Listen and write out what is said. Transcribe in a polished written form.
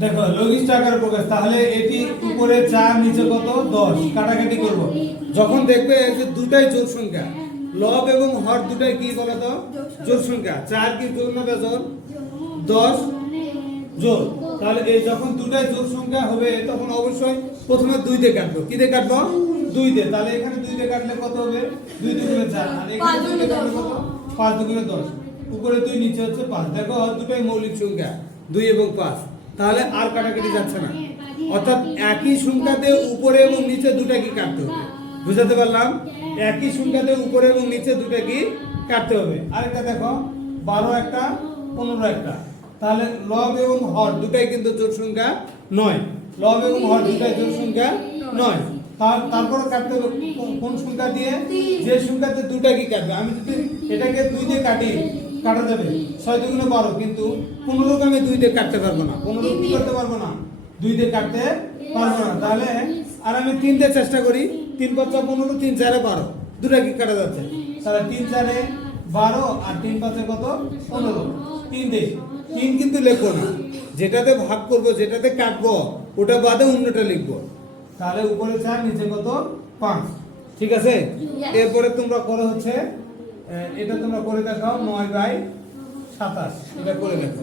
দেখো লঘিষ্ঠ আকার প্রকাশ, তাহলে এটি উপরে 4 নিচে কত 10, কাটাকাটি করব। যখন দেখবে যে দুটাই জোড় সংখ্যা, লব এবং হর দুটাই কি বলো তো জোড় সংখ্যা, 4 কি জোড় না বেজোড়, 10 জোড়। তাহলে এই যখন দুটাই জোড় সংখ্যা হবে তখন অবশ্যই প্রথমে 2 দিয়ে কাটবো। কি দিয়ে কাটবো? 2 দিয়ে। তাহলে এখানে 2 দিয়ে কাটলে কত হবে? 2 দুগুণে 4, আর এখানে 2 দিয়ে কাটলে কত? 5 দুগুণে 10। উপরে 2 নিচে হচ্ছে 5। দেখো দুটাই মৌলিক সংখ্যা 2 এবং 5, তাহলে আর কাটাকাটি যাচ্ছে না। অর্থাৎ একই সংখ্যাতে উপরে এবং নিচে দুটা কি কাটতে হবে। বুঝাতে পারলাম? একই সংখ্যাতে উপরে এবং নিচে দুটা কি কাটতে হবে। আরেকটা দেখো 12 একটা 15 একটা, তাহলে লব এবং হর দুটাই কিন্তু জোড় সংখ্যা নয়। লব এবং হর দুটাই জোড় সংখ্যা নয়। তারপর কাটতে হবে কোন সংখ্যা দিয়ে? যে সংখ্যাতে দুটা কি কাটবে। আমি যদি এটাকে 2 দিয়ে কাটি, কাটা যাবে 6 দুগুণে 12, কিন্তু 15 কে আমি 2 দিয়ে কাটতে পারবো না। 15 কি করতে পারবো না? 2 দিয়ে কাটতে পারবো না। তাহলে আর আমি 3 দিয়ে চেষ্টা করি, 3 × 5 = 15, 3 × 4 = 12, দুটা কি কাটা যাচ্ছে। তাহলে 3 × 4 = 12 আর 3 × 5 = কত? 15। 3 দিয়ে 3 কিন্তু লিখবো না, যেটাতে ভাগ করব, যেটাতে কাটবো ওটা বাদে অন্যটা লিখবো। তাহলে উপরে 4 নিচে কত? 5। ঠিক আছে? এরপরে তোমরা করো হচ্ছে এটা তোমরা করে দেখাও 9/27, এটা করে দেখো।